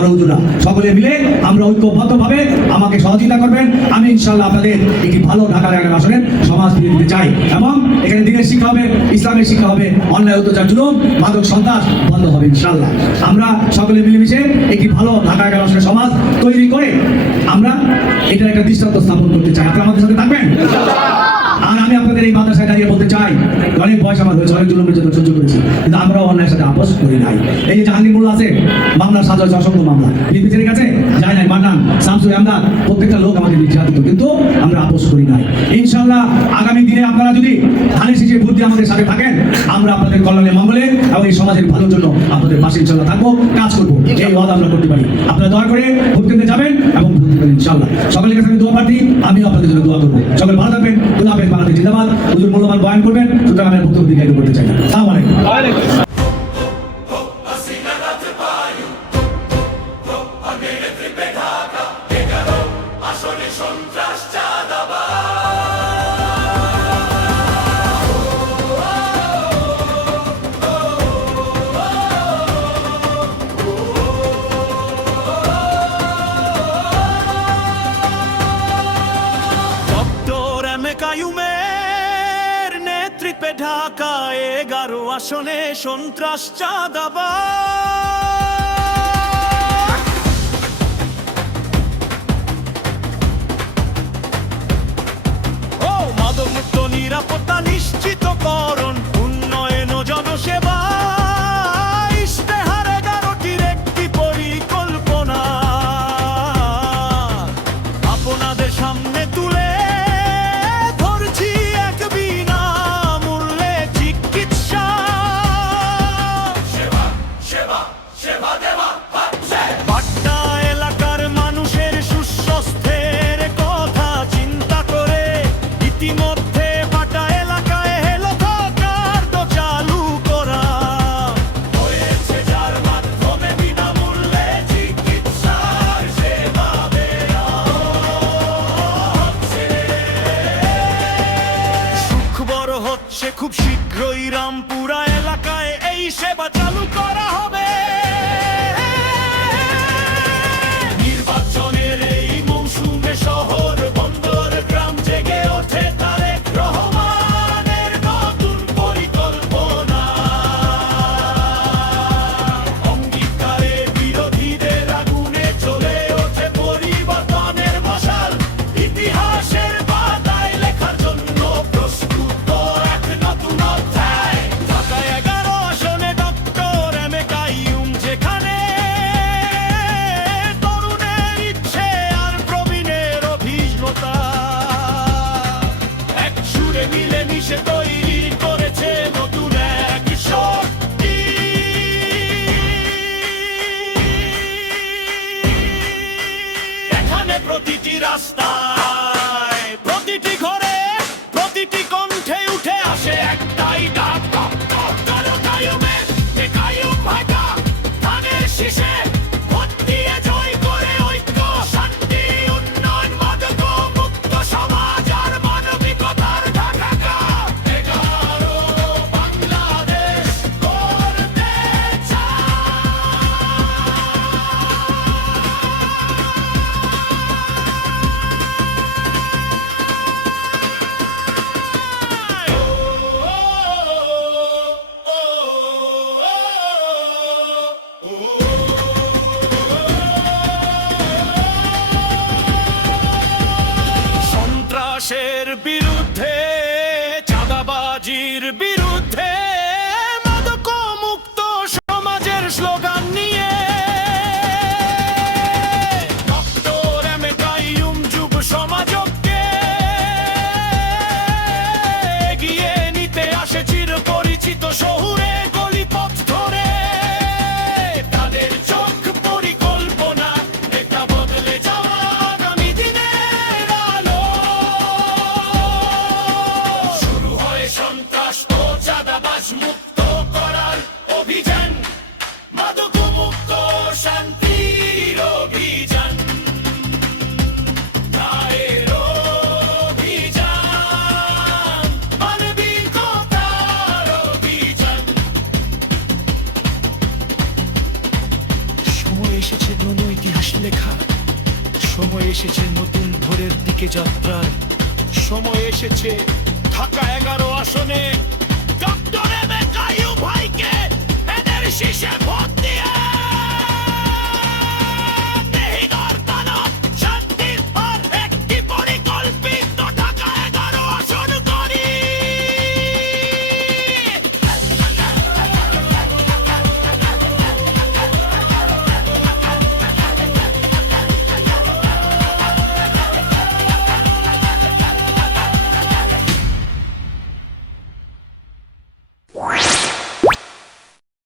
বড় হুজুরা সকলে মিলে আমরা ঐক্যবদ্ধভাবে আমাকে সহযোগিতা করবেন। আমি ইনশাআল্লাহ আপনাদের একটি ভালো ঢাকার 11 আসনের সমাজ ফিরিয়ে দিতে চাই এবং এখানে দিনের শিক্ষা হবে, ইসলামের শিক্ষা হবে, অন্যায় অত্যাচার জুলুম মাদক সন্ত্রাস বন্ধ হবে ইনশাআল্লাহ। আমরা সকলে মিলেমিশে একটি ভালো ঢাকা 11 আসনের সমাজ তৈরি করে আমরা এটার একটা দৃষ্টান্ত স্থাপন করতে চাই। আপনারা আমাদের সাথে থাকবেন? আর আমি আপনাদের এই মাদ্রাসায় দাঁড়িয়ে বলতে চাই, অনেক বয়স আমার হয়েছে, অনেক জুলুমের জন্য সহ্য করেছি, কিন্তু আমরাও অন্যায়ের সাথে আপোষ করি নাই। এই যে জাহাঙ্গীর মোল্লা আছে, মামলার সাজা হয়েছে অসংখ্য মামলা, বিপিসির কাছে যায় নাই, মান্নান, শামসুল আমদাদ, প্রত্যেকটা লোক আমাদের নির্যাতিত, কিন্তু আমরা আপোষ করি নাই। ইনশাআল্লাহ আগামী দিনে আপনারা যদি ধানের শীষে ভোট দিয়ে আমাদের সাথে থাকেন, আমরা আপনাদের কল্যাণে মঙ্গলে এবং এই সমাজের ভালোর জন্য আপনাদের পাশে ইনশাআল্লাহ থাকবো, কাজ করবো, এই ওয়াদা আমরা করতে পারি। আপনারা দয়া করে ভোট কেন্দ্রে যাবেন এবং ভোট দিবেন ইনশাআল্লাহ। সকলের কাছে আমি দোয়া প্রার্থী, আমিও আপনাদের জন্য দোয়া করবো। সকলে ভালো থাকবেন, খোদা হাফেজ, বাংলাদেশ জিন্দাবাদ। হুজুর মূল্যবান বয়ান করবেন, সুতরাং আমি বক্তব্য দিকে এগিয়ে করতে চাই না। আসসালামু আলাইকুম। কায়ুমের নেতৃত্বে ঢাকা 11 আসনে সন্ত্রাস চাঁদাবাজ, ও মাদকমুক্ত নিরাপত্তা নিশ্চিতকরণ, উন্নয়ন ও জনসেবা, ইশতেহার 11টির একটি পরিকল্পনা আপনাদের সামনে তুলে খুব শীঘ্রই রামপুরা এলাকায় এই সেবা চালু করা হবে। নির্বাচনের এই মৌসুমে শহর বন্দর গ্রাম জেগে ওঠে তারেক রহমানের নতুন পরিকল্পনা, অঙ্গীকারে বিরোধীদের আগুনে চলে ওঠে পরিবর্তনের মশাল, ইতিহাসের পাতায় লেখার জন্য প্রস্তুত নতুন অধ্যায়। ঢাকা 11 আসনে ডক্টর এম এ কাইয়ুম, যেখানে তরুণের ইচ্ছে আর প্রবীণের অভিজ্ঞতা এক সুরে মিলেমিশে তৈরি করেছে নতুন এক শক্তি। এখানে প্রতিটি রাস্তায়, প্রতিটি ঘরে, প্রতিটি কণ্ঠে উঠে আসে একটাই ডাক, কায়ুমের কায়ুম ভাটা, ধানের শীষে ভোট দিয়ে জয় করে ঐক্য, শান্তি, উন্নয়ন, মাদক মুক্ত সমাজ আর মানবিকতার ঢাকা 11 বাংলাদেশ করতে চায়। জন্য ইতিহাস লেখা, সময় এসেছে নতুন ভোরের দিকে যাত্রার, সময় এসেছে ঢাকা 11 আসনে